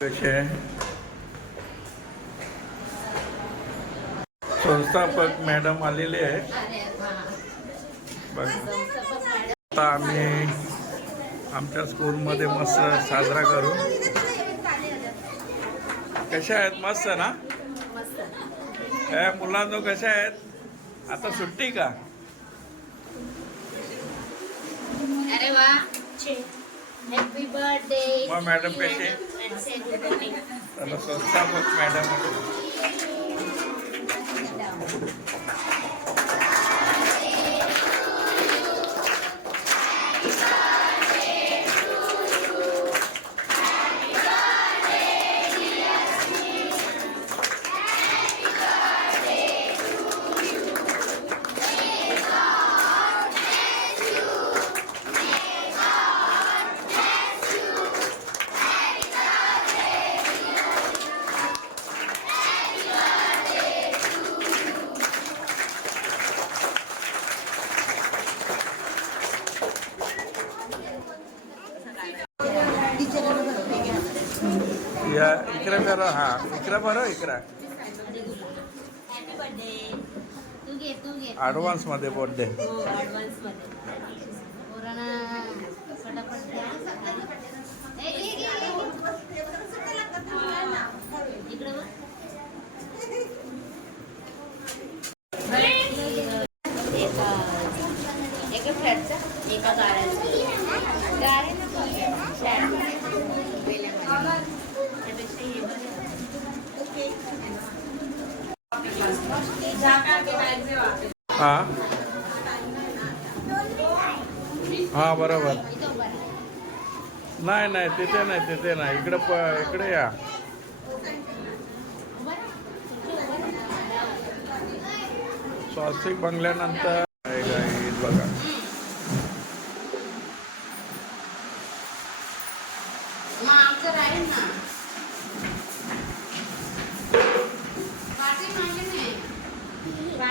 कसे संस्थापक मॅडम आलेले आहे आता आम्ही आमच्या स्कूलमध्ये मस्त साजरा करू। कशा आहेत? मस्त ना? ए मुलांनो कशा आहेत? आता सुट्टी का? अरे वा! हॅपी बर्थडे मग मॅडम कशी Thank you. या इकडे करा हा इकडे बरं इकडे. ऍडव्हान्समध्ये बर्थडे एका फ्लॅटचा एका गाड्याचा गाडी नको हा. हा बरोबर. नाही नाही तिथे नाही तिथे नाही. इकडे प इकडे या. स्वास्तिक बंगल्यानंतर बघा. आमचं राहील ना.